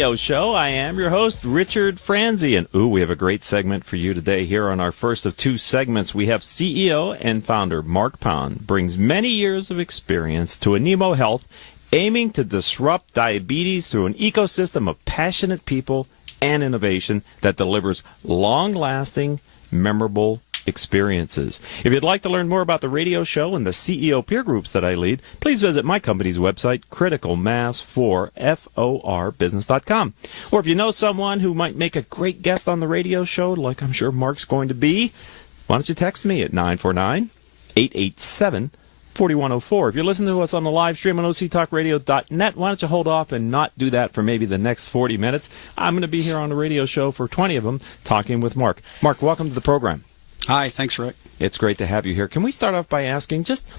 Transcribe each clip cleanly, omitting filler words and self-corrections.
radio show. I am your host, Richard Franzi, and we have a great segment for you today. Here on our first of two segments, we have CEO and founder Mark Pound, brings many years of experience to Amino Health, aiming to disrupt diabetes through an ecosystem of passionate people and innovation that delivers long-lasting, memorable experiences. If you'd like to learn more about the radio show and the CEO peer groups that I lead, please visit my company's website, criticalmass4business.com. Or if you know someone who might make a great guest on the radio show, like I'm sure Mark's going to be, why don't you text me at 949-887-4104. If you're listening to us on the live stream on octalkradio.net, why don't you hold off and not do that for maybe the next 40 minutes? I'm going to be here on the radio show for 20 of them talking with Mark. Mark, welcome to the program. Hi, thanks, Rick. It's great to have you here. Can we start off by asking, just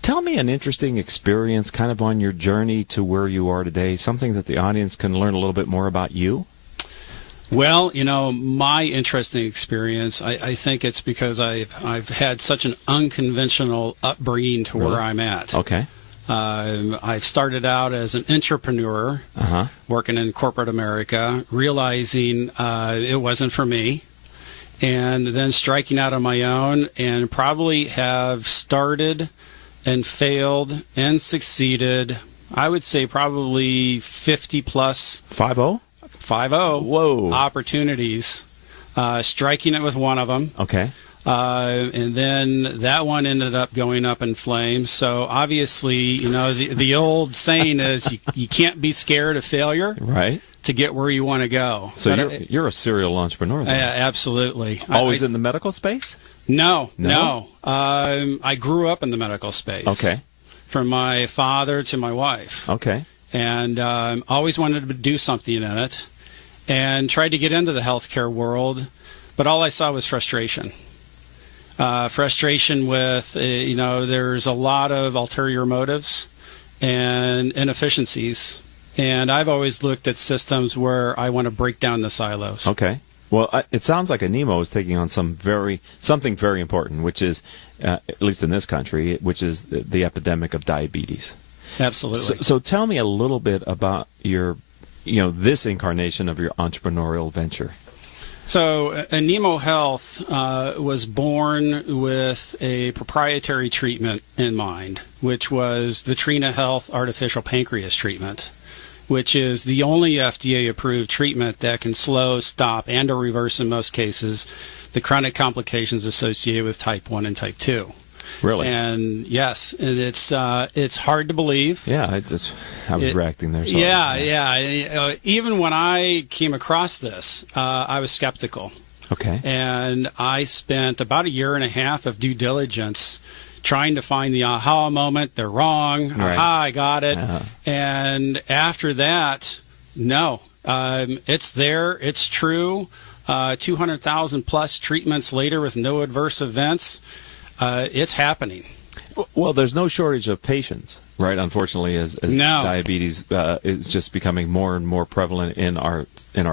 tell me an interesting experience kind of on your journey to where you are today, something that the audience can learn a little bit more about you? Well, you know, my interesting experience, I think it's because I've had such an unconventional upbringing to where I'm at. Okay. I've started out as an entrepreneur, working in corporate America, realizing it wasn't for me, and then striking out on my own, and probably have started and failed and succeeded, I would say probably 50 plus. 5-0? 5-0. Whoa. Opportunities, striking it with one of them. Okay. And then that one ended up going up in flames. So obviously, you know, the old saying is you can't be scared of failure. Right. To get where you want to go. So you're a serial entrepreneur then? Absolutely. Always in the medical space? No. I grew up in the medical space. Okay. From my father to my wife. Okay. And always wanted to do something in it, and tried to get into the healthcare world, but all I saw was frustration. Frustration with, you know, there's a lot of ulterior motives and inefficiencies. And I've always looked at systems where I want to break down the silos. Okay. Well, it sounds like Amino is taking on something very important, which is, at least in this country, which is the epidemic of diabetes. Absolutely. So tell me a little bit about this incarnation of your entrepreneurial venture. So Amino Health was born with a proprietary treatment in mind, which was the Trina Health artificial pancreas treatment, which is the only FDA-approved treatment that can slow, stop, and or reverse, in most cases, the chronic complications associated with type 1 and type 2. Really? And yes, and it's hard to believe. Yeah, I was reacting there. So, yeah. Even when I came across this, I was skeptical. Okay. And I spent about a year and a half of due diligence trying to find the aha moment. They're wrong. Right. Aha, I got it. And after that, no, it's there. It's true. 200,000 plus treatments later with no adverse events. It's happening. Well, there's no shortage of patients, right? Unfortunately, as diabetes is just becoming more and more prevalent in our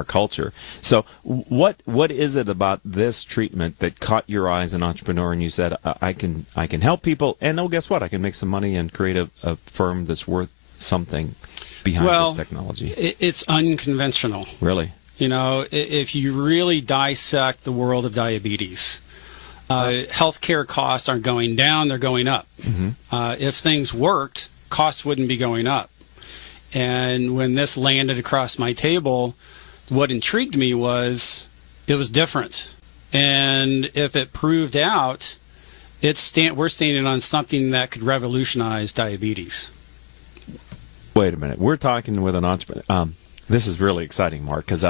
culture. So, what is it about this treatment that caught your eye as an entrepreneur, and you said, I can help people, and guess what? I can make some money and create a firm that's worth something behind this technology. It's unconventional. Really? You know, if you really dissect the world of diabetes, healthcare costs aren't going down, they're going up. If things worked, costs wouldn't be going up. And when this landed across my table, what intrigued me was it was different. And if it proved out, we're standing on something that could revolutionize diabetes. Wait a minute. We're talking with an entrepreneur. This is really exciting, Mark, because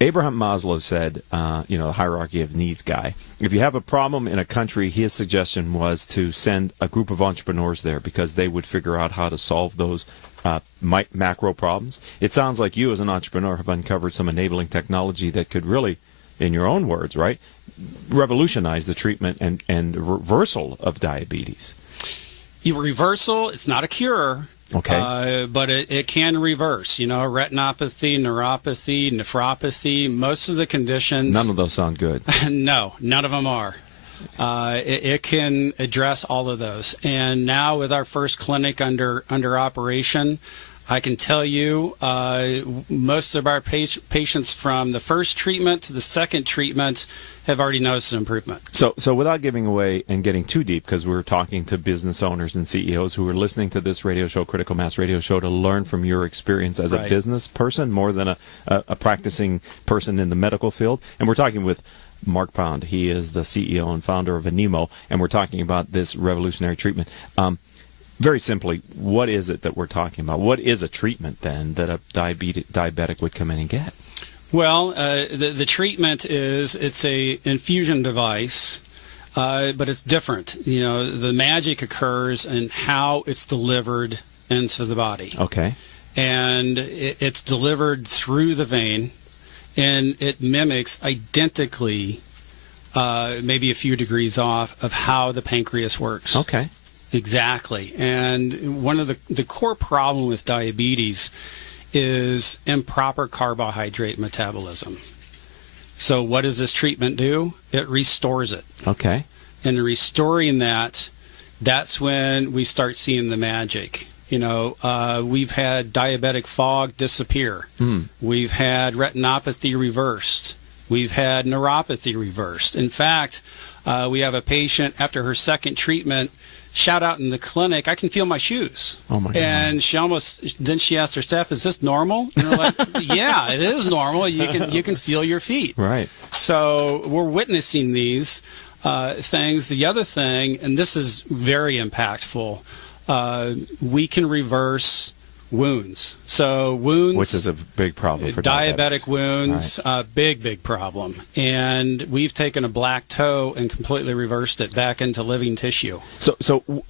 Abraham Maslow said, the hierarchy of needs guy. If you have a problem in a country, his suggestion was to send a group of entrepreneurs there because they would figure out how to solve those macro problems. It sounds like you as an entrepreneur have uncovered some enabling technology that could really, in your own words, right, revolutionize the treatment and reversal of diabetes. Reversal, it's not a cure. Okay. But it can reverse, retinopathy, neuropathy, nephropathy, most of the conditions. None of those sound good. No, none of them are. It can address all of those. And now with our first clinic under operation, I can tell you most of our patients from the first treatment to the second treatment have already noticed an improvement. So without giving away and getting too deep, because we're talking to business owners and CEOs who are listening to this radio show, Critical Mass Radio Show, to learn from your experience as a business person more than a practicing person in the medical field. And we're talking with Mark Pound. He is the CEO and founder of Amino, and we're talking about this revolutionary treatment. Very simply, what is it that we're talking about? What is a treatment, then, that a diabetic would come in and get? Well, the treatment it's a infusion device, but it's different. You know, the magic occurs in how it's delivered into the body. Okay. And it's delivered through the vein, and it mimics identically, maybe a few degrees off, of how the pancreas works. Okay. Exactly. And one of the core problem with diabetes is improper carbohydrate metabolism. So what does this treatment do? It restores it. Okay. And restoring that's when we start seeing the magic. You know, we've had diabetic fog disappear. We've had retinopathy reversed. We've had neuropathy reversed. In fact, we have a patient after her second treatment, shout out in the clinic, I can feel my shoes. Oh my God. And she asked her staff, is this normal? And they're like, yeah, it is normal. You can feel your feet. Right. So we're witnessing these things. The other thing, and this is very impactful, we can reverse wounds. So wounds, which is a big problem for diabetic wounds, right. Big problem. And we've taken a black toe and completely reversed it back into living tissue. So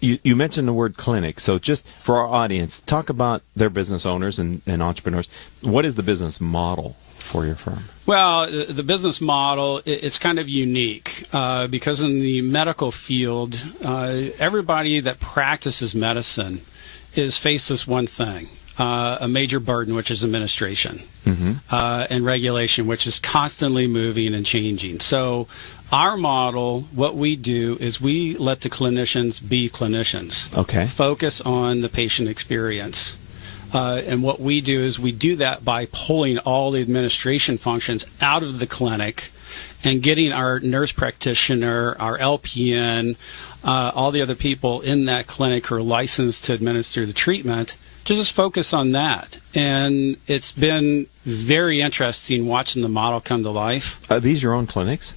you mentioned the word clinic. So just for our audience, talk about their business owners and entrepreneurs. What is the business model for your firm? Well, the business model, it's kind of unique because in the medical field, everybody that practices medicine is faced with one thing, a major burden, which is administration, and regulation, which is constantly moving and changing. So our model, what we do is we let the clinicians be clinicians. Okay. Focus on the patient experience. And what we do is we do that by pulling all the administration functions out of the clinic and getting our nurse practitioner, our LPN, all the other people in that clinic who are licensed to administer the treatment, to just focus on that. And it's been very interesting watching the model come to life. Are these your own clinics?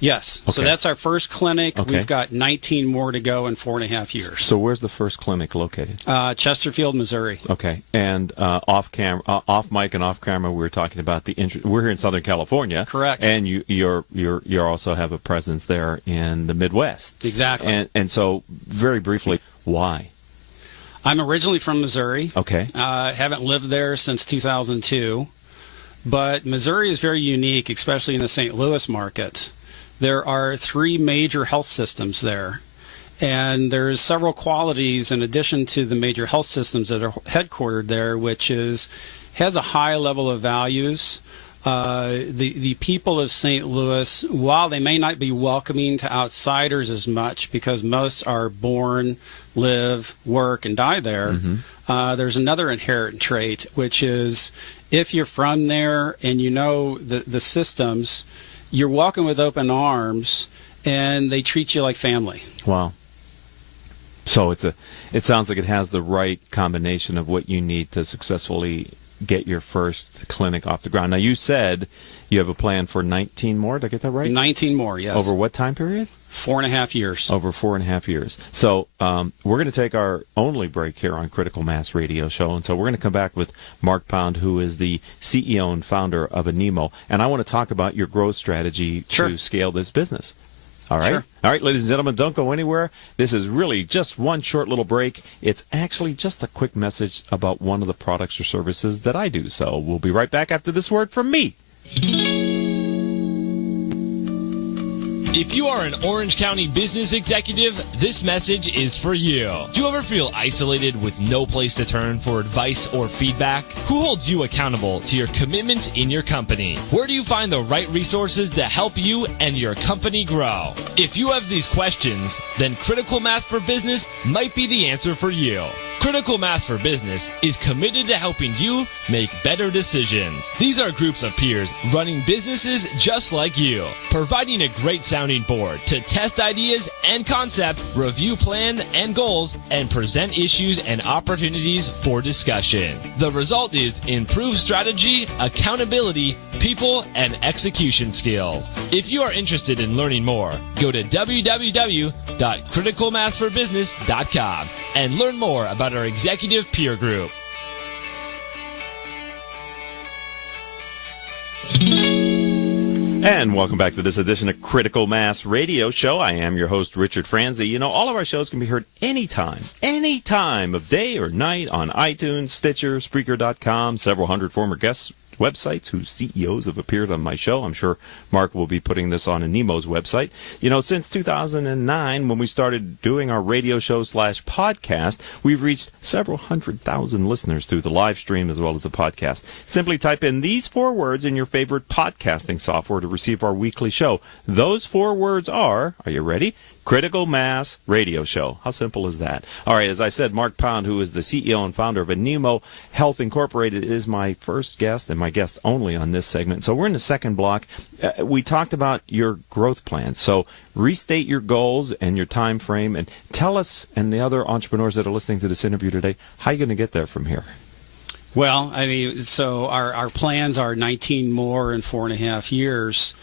Yes. Okay. So that's our first clinic. Okay. We've got 19 more to go in 4.5 years. So where's the first clinic located? Chesterfield, Missouri. Okay. And off mic and off camera, we were talking about we're here in Southern California. Correct. And you also have a presence there in the Midwest. Exactly. And so very briefly, why? I'm originally from Missouri. Okay. Haven't lived there since 2002. But Missouri is very unique, especially in the St. Louis market. There are 3 major health systems there, and there's several qualities in addition to the major health systems that are headquartered there, which has a high level of values. The people of St. Louis, while they may not be welcoming to outsiders as much because most are born, live, work, and die there, there's another inherent trait, which is if you're from there and you know the systems, you're welcome with open arms, and they treat you like family. Wow. So it sounds like it has the right combination of what you need to successfully get your first clinic off the ground. Now, you said you have a plan for 19 more. Did I get that right? 19 more, yes. Over what time period? 4.5 years. Over 4.5 years. So we're going to take our only break here on Critical Mass Radio Show, and so we're going to come back with Mark Pound, who is the CEO and founder of Amino, and I want to talk about your growth strategy to scale this business. All right? Sure. All right, ladies and gentlemen, don't go anywhere. This is really just one short little break. It's actually just a quick message about one of the products or services that I do. So we'll be right back after this word from me. If you are an Orange County business executive, this message is for you. Do you ever feel isolated with no place to turn for advice or feedback? Who holds you accountable to your commitments in your company? Where do you find the right resources to help you and your company grow? If you have these questions, then Critical Mass for Business might be the answer for you. Critical Mass for Business is committed to helping you make better decisions. These are groups of peers running businesses just like you, providing a great sounding board to test ideas and concepts, review plans and goals, and present issues and opportunities for discussion. The result is improved strategy, accountability, people, and execution skills. If you are interested in learning more, go to www.criticalmassforbusiness.com and learn more about our executive peer group. And welcome back to this edition of Critical Mass Radio Show. I am your host, Richard Franzi. You know, all of our shows can be heard any time of day or night on iTunes, Stitcher, Spreaker.com, several hundred former guests' websites whose CEOs have appeared on my show. I'm sure Mark will be putting this on Anemo's website. You know, since 2009, when we started doing our radio show / podcast, we've reached several 100,000 listeners through the live stream as well as the podcast. Simply type in these 4 words in your favorite podcasting software to receive our weekly show. Those 4 words are you ready? Critical Mass Radio Show. How simple is that? All right, as I said, Mark Pound, who is the CEO and founder of Amino Health Incorporated, is my first guest and my guest only on this segment. So we're in the second block. We talked about your growth plan. So restate your goals and your time frame, and tell us and the other entrepreneurs that are listening to this interview today how you're going to get there from here. Well, I mean, so our plans are 19 more in 4.5 years.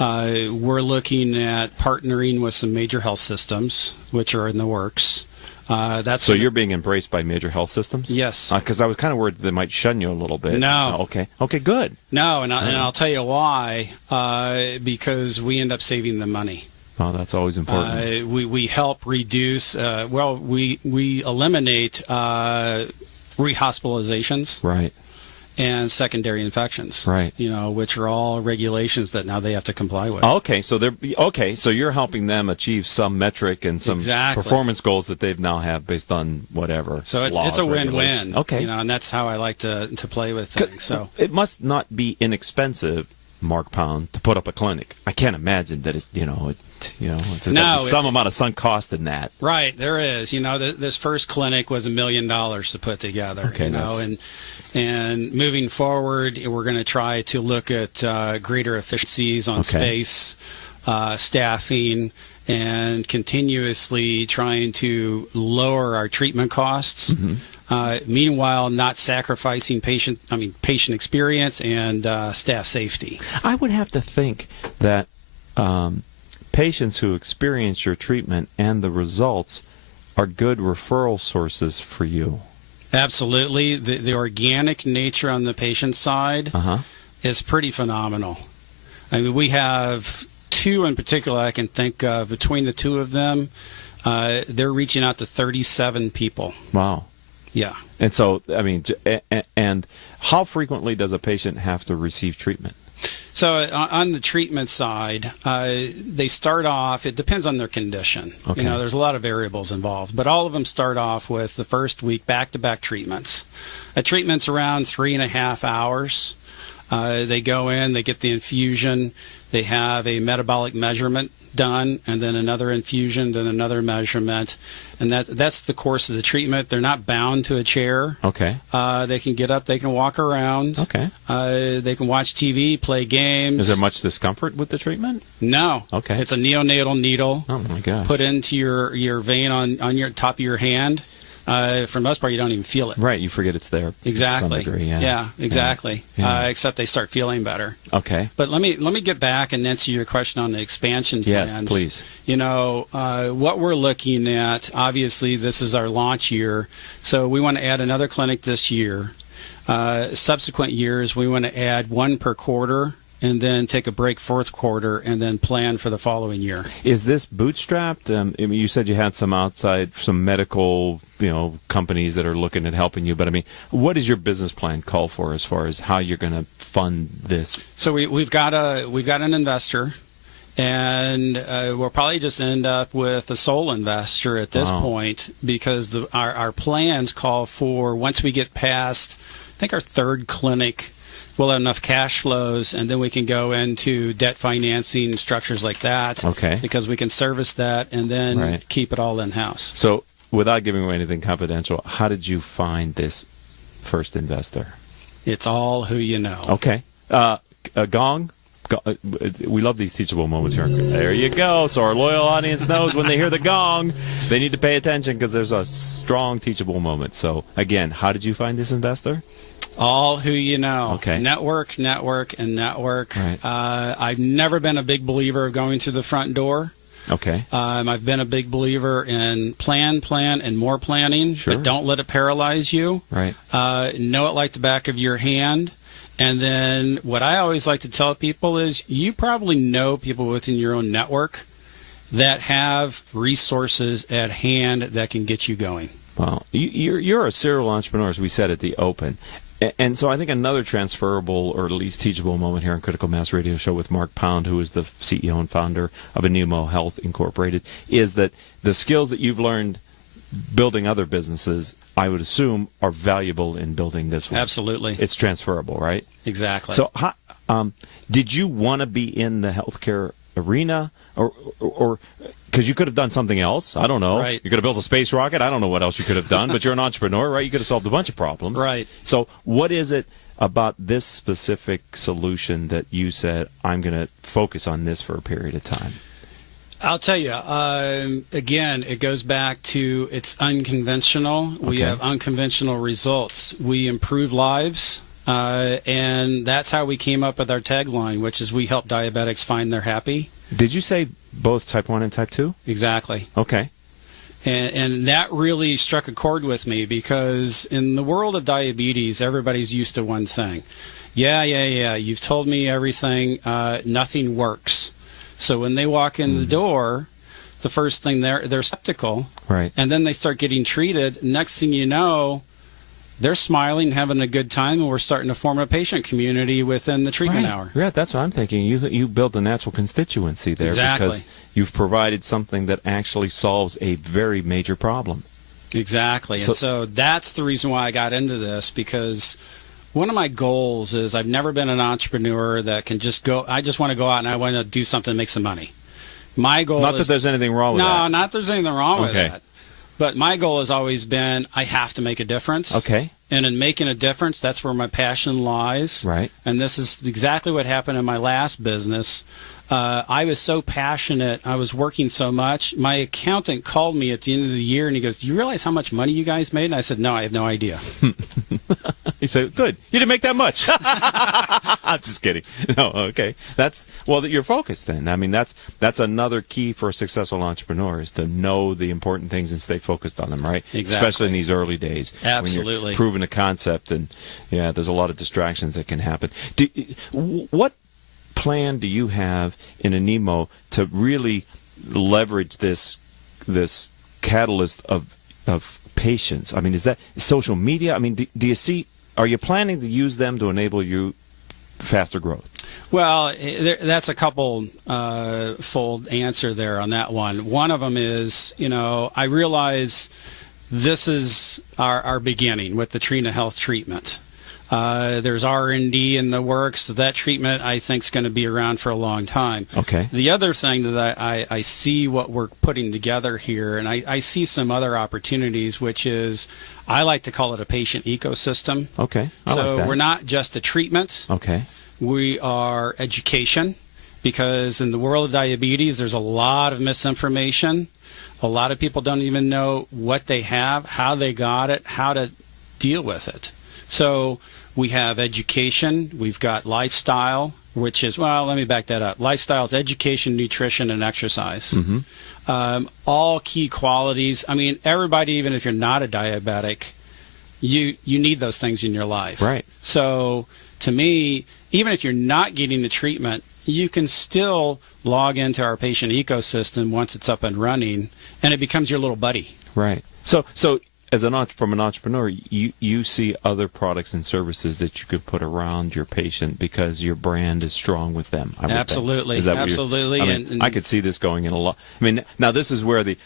We're looking at partnering with some major health systems, which are in the works. So you're being embraced by major health systems? Yes. Because I was kind of worried they might shun you a little bit. No. Okay, good. No, and I'll tell you why. Because we end up saving them money. Oh, that's always important. We help reduce. We eliminate rehospitalizations. Right. And secondary infections, right? You know, which are all regulations that now they have to comply with. Okay, so so you're helping them achieve some metric and some performance goals that they've now have based on whatever. So it's a win-win. Okay, you know, and that's how I like to play with things. So it must not be inexpensive, Mark Pound, to put up a clinic. I can't imagine that it's some amount of sunk cost in that. Right, there is. You know, this first clinic was $1 million to put together. Okay, you know, and moving forward, we're going to try to look at greater efficiencies on space, staffing, and continuously trying to lower our treatment costs. Mm-hmm. Meanwhile, not sacrificing patient experience and staff safety. I would have to think that patients who experience your treatment and the results are good referral sources for you. Absolutely. The organic nature on the patient side is pretty phenomenal. I mean, we have 2 in particular I can think of. Between the 2 of them, they're reaching out to 37 people. Wow. Yeah. And so, I mean, and how frequently does a patient have to receive treatment? So on the treatment side, they start off, it depends on their condition. Okay. You know, there's a lot of variables involved, but all of them start off with the first week back-to-back treatments. A treatment's around 3.5 hours. They go in, they get the infusion, they have a metabolic measurement done, and then another infusion, then another measurement, and that's the course of the treatment. They're not bound to a chair. Okay. They can get up, they can walk around. Okay. They can watch TV, play games. Is there much discomfort with the treatment? No. Okay. It's a neonatal needle. Oh my gosh. Put into your vein on your top of your hand. For the most part, you don't even feel it. Right, you forget it's there. Exactly. To some degree, yeah, exactly. Yeah. Except they start feeling better. Okay. But let me get back and answer your question on the expansion plans. Yes, please. You know, what we're looking at, obviously, this is our launch year, so we want to add another clinic this year. Subsequent years, we want to add 1 per quarter, and then take a break 4th quarter, and then plan for the following year. Is this bootstrapped? I mean, you said you had some medical, companies that are looking at helping you. But I mean, what does your business plan call for as far as how you're going to fund this? So we've got an investor, and we'll probably just end up with a sole investor at this point, because our plans call for, once we get past, I think, our 3rd clinic, we'll have enough cash flows, and then we can go into debt financing structures like that. Okay. Because we can service that and then keep it all in-house. So without giving away anything confidential, how did you find this first investor? It's all who you know. Okay. A gong? We love these teachable moments here. There you go. So our loyal audience knows when they hear the gong, they need to pay attention because there's a strong teachable moment. So, again, how did you find this investor? All who you know. Okay. Network, and network. Right. I've never been a big believer of going through the front door. Okay. I've been a big believer in plan, and more planning. Sure. But don't let it paralyze you. Right. Know it like the back of your hand. And then what I always like to tell people is you probably know people within your own network that have resources at hand that can get you going. Well, you're a serial entrepreneur, as we said at the open. And so I think another transferable or at least teachable moment here on Critical Mass Radio Show with Mark Pound, who is the CEO and founder of Amino Health Incorporated, is that the skills that you've learned building other businesses, I would assume, are valuable in building this one. Absolutely. It's transferable, right? Exactly. So did you want to be in the healthcare arena or because you could have done something else? I don't know. Right. You could have built a space rocket. I don't know what else you could have done, but you're an entrepreneur, right? You could have solved a bunch of problems. Right. So what is it about this specific solution that you said, I'm going to focus on this for a period of time? I'll tell you, again, it goes back to it's unconventional. We have unconventional results. We improve lives, and that's how we came up with our tagline, which is we help diabetics find their happy. Did you say both type 1 and type 2? Exactly. Okay. And that really struck a chord with me because in the world of diabetes, everybody's used to one thing. Yeah, you've told me everything. Nothing works. So when they walk in the door, the first thing they're skeptical, right? And then they start getting treated. Next thing you know, they're smiling, having a good time, and we're starting to form a patient community within the treatment hour. Yeah, that's what I'm thinking. You build a natural constituency there because you've provided something that actually solves a very major problem. Exactly, and so that's the reason why I got into this, because one of my goals is I've never been an entrepreneur that can just go, I just want to go out and I want to do something to make some money. My goal Not that there's anything wrong with that. No, not that there's anything wrong with that. But my goal has always been I have to make a difference. Okay. And in making a difference, that's where my passion lies. Right. And this is exactly what happened in my last business. I was so passionate. I was working so much. My accountant called me at the end of the year, and he goes, "Do you realize how much money you guys made?" And I said, "No, I have no idea." He said, "Good. You didn't make that much." I'm just kidding. No, okay. You're focused then. I mean, that's another key for a successful entrepreneur is to know the important things and stay focused on them, right? Exactly. Especially in these early days. Absolutely. When you're proving a concept, and yeah, there's a lot of distractions that can happen. What plan do you have in Animo to really leverage this catalyst of patients? I mean, is that social media? I mean, do you see? Are you planning to use them to enable you faster growth? Well, that's a couple fold answer there on that one. One of them is, I realize this is our beginning with the Trina Health treatment. There's R&D in the works. That treatment, I think, is going to be around for a long time. Okay. The other thing that I see what we're putting together here, and I see some other opportunities, which is I like to call it a patient ecosystem. Okay. I so like that. We're not just a treatment. Okay. We are education, because in the world of diabetes, there's a lot of misinformation. A lot of people don't even know what they have, how they got it, how to deal with it. So we have education, we've got lifestyle, which is, well, let me back that up. Lifestyle is education, nutrition, and exercise. Mm-hmm. All key qualities. I mean, everybody, even if you're not a diabetic, you need those things in your life. Right. So to me, even if you're not getting the treatment, you can still log into our patient ecosystem once it's up and running, and it becomes your little buddy. Right. So from an entrepreneur, you see other products and services that you could put around your patient because your brand is strong with them. Absolutely. Absolutely. I could see this going in a lot. I mean, now this is where the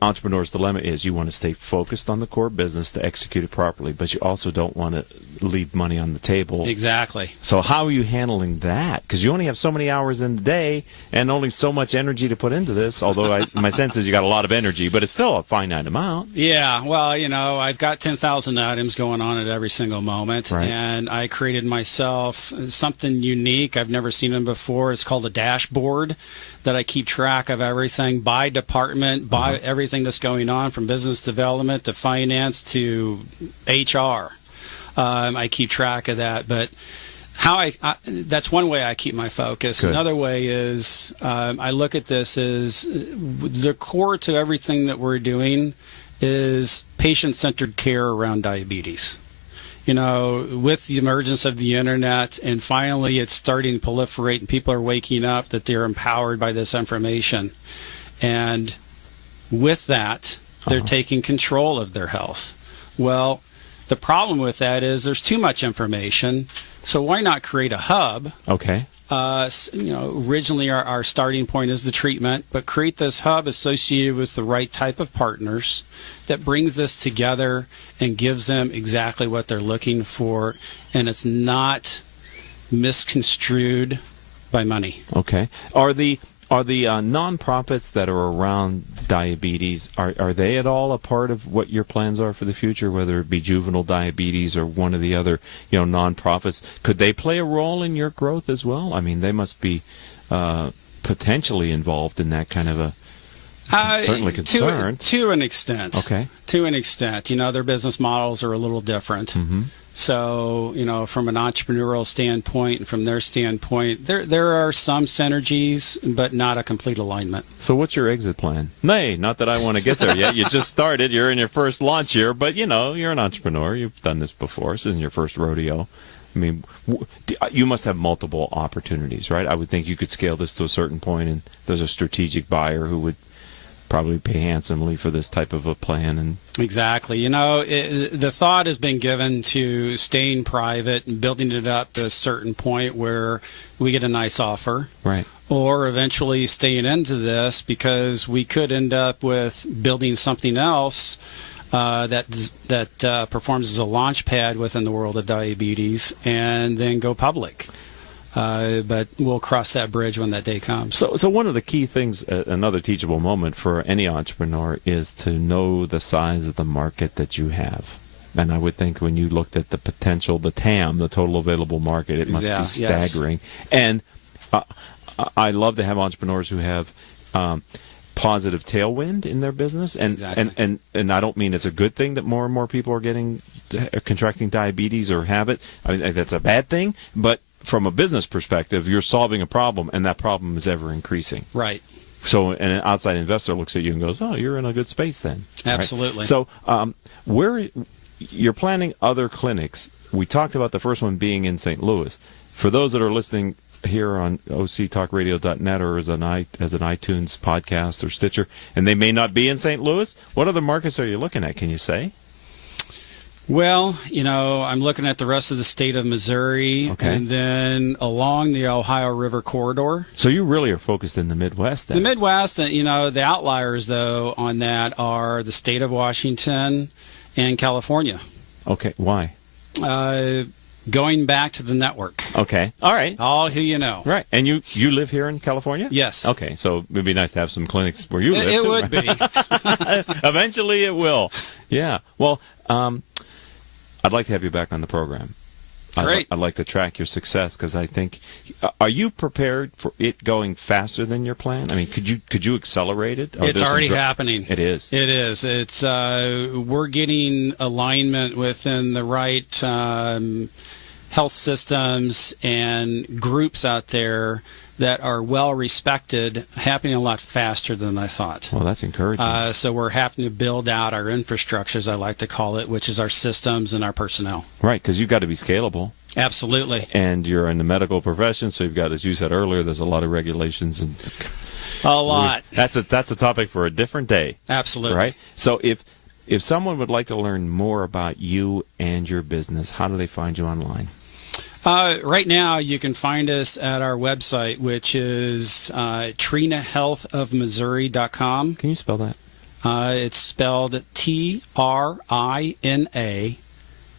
entrepreneur's dilemma is. You want to stay focused on the core business to execute it properly, but you also don't want to leave money on the table. Exactly. So how are you handling that? Because you only have so many hours in the day and only so much energy to put into this, although my sense is you got a lot of energy, but it's still a finite amount. Yeah, well, I've got 10,000 items going on at every single moment, right. And I created myself something unique. I've never seen them before. It's called a dashboard that I keep track of everything by department, by everything that's going on, from business development to finance to HR. I keep track of that, but that's one way I keep my focus. Good. Another way is I look at this as the core to everything that we're doing is patient-centered care around diabetes. With the emergence of the internet, and finally it's starting to proliferate and people are waking up that they're empowered by this information. And with that, they're taking control of their health. Well, the problem with that is there's too much information, so why not create a hub? Okay. Originally our starting point is the treatment, but create this hub associated with the right type of partners that brings this together and gives them exactly what they're looking for, and it's not misconstrued by money. Okay. Are the nonprofits that are around diabetes, are they at all a part of what your plans are for the future, whether it be juvenile diabetes or one of the other nonprofits? Could they play a role in your growth as well? I mean, they must be potentially involved in that kind of a certainly concerned. To an extent. Okay. To an extent. Their business models are a little different. Mm-hmm. So, from an entrepreneurial standpoint and from their standpoint, there are some synergies, but not a complete alignment. So what's your exit plan? Nay, not that I want to get there yet. You just started. You're in your first launch year, but, you're an entrepreneur. You've done this before. This isn't your first rodeo. I mean, you must have multiple opportunities, right? I would think you could scale this to a certain point, and there's a strategic buyer who would probably pay handsomely for this type of a plan. And exactly. The thought has been given to staying private and building it up to a certain point where we get a nice offer. Right. Or eventually staying into this, because we could end up with building something else that performs as a launch pad within the world of diabetes and then go public. But we'll cross that bridge when that day comes. So one of the key things, another teachable moment for any entrepreneur, is to know the size of the market that you have. And I would think when you looked at the potential, the TAM, the total available market, it must be staggering. Yes. And I love to have entrepreneurs who have positive tailwind in their business. And, exactly. and I don't mean it's a good thing that more and more people are contracting diabetes or have it. I mean, that's a bad thing, but from a business perspective, you're solving a problem, and that problem is ever increasing. Right. So an outside investor looks at you and goes, "Oh, you're in a good space then." Absolutely. Right? So where you're planning other clinics, we talked about the first one being in St. Louis. For those that are listening here on octalkradio.net or as an iTunes podcast or Stitcher, and they may not be in St. Louis, what other markets are you looking at? Can you say? Well, I'm looking at the rest of the state of Missouri, okay, and then along the Ohio River corridor. So you really are focused in the Midwest then? The Midwest, the outliers, though, on that are the state of Washington and California. Okay, why? Going back to the network. Okay, all right. All who you know. Right, and you live here in California? Yes. Okay, so it would be nice to have some clinics where you live. It too, would right? be. Eventually it will. Yeah, well, I'd like to have you back on the program. Great. I'd like to track your success, because I think, are you prepared for it going faster than your plan? I mean, could you accelerate it? It's already happening. It is. It is. It's we're getting alignment within the right health systems and groups out there that are well respected, happening a lot faster than I thought. Well, that's encouraging. So we're having to build out our infrastructure, as I like to call it, which is our systems and our personnel. Right, because you've got to be scalable. Absolutely. And you're in the medical profession, so you've got, as you said earlier, there's a lot of regulations and a lot. That's a topic for a different day. Absolutely. Right. So if someone would like to learn more about you and your business, how do they find you online? Right now, you can find us at our website, which is trinahealthofmissouri.com. Can you spell that? It's spelled Trina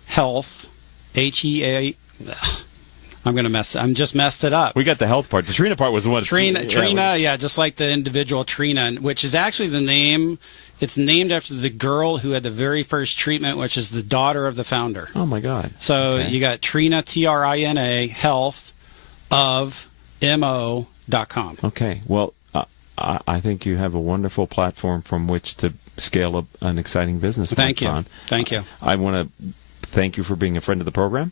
Health HEA. I'm just messed it up. We got the health part. The Trina part was the one. Trina, just like the individual Trina, which is actually the name. It's named after the girl who had the very first treatment, which is the daughter of the founder. Oh, my God. So you got Trina, Trina, health of mo.com. Okay. Well, I think you have a wonderful platform from which to scale up an exciting business. Thank you. Thank you. I want to thank you for being a friend of the program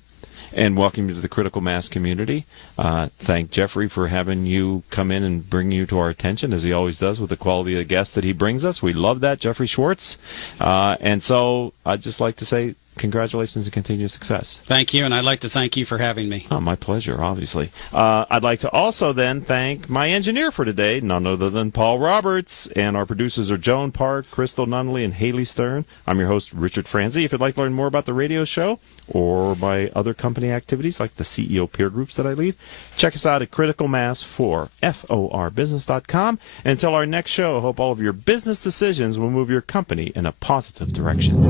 and welcome you to the Critical Mass community. Thank Jeffrey for having you come in and bring you to our attention, as he always does with the quality of the guests that he brings us. We love that, Jeffrey Schwartz. And so I'd just like to say congratulations and continued success. Thank you, and I'd like to thank you for having me. Oh, my pleasure, obviously. I'd like to also then thank my engineer for today, none other than Paul Roberts, and our producers are Joan Park, Crystal Nunnally, and Haley Stern. I'm your host, Richard Franzi. If you'd like to learn more about the radio show or my other company activities like the CEO peer groups that I lead, check us out at criticalmass4forbusiness.com. Until our next show, I hope all of your business decisions will move your company in a positive direction.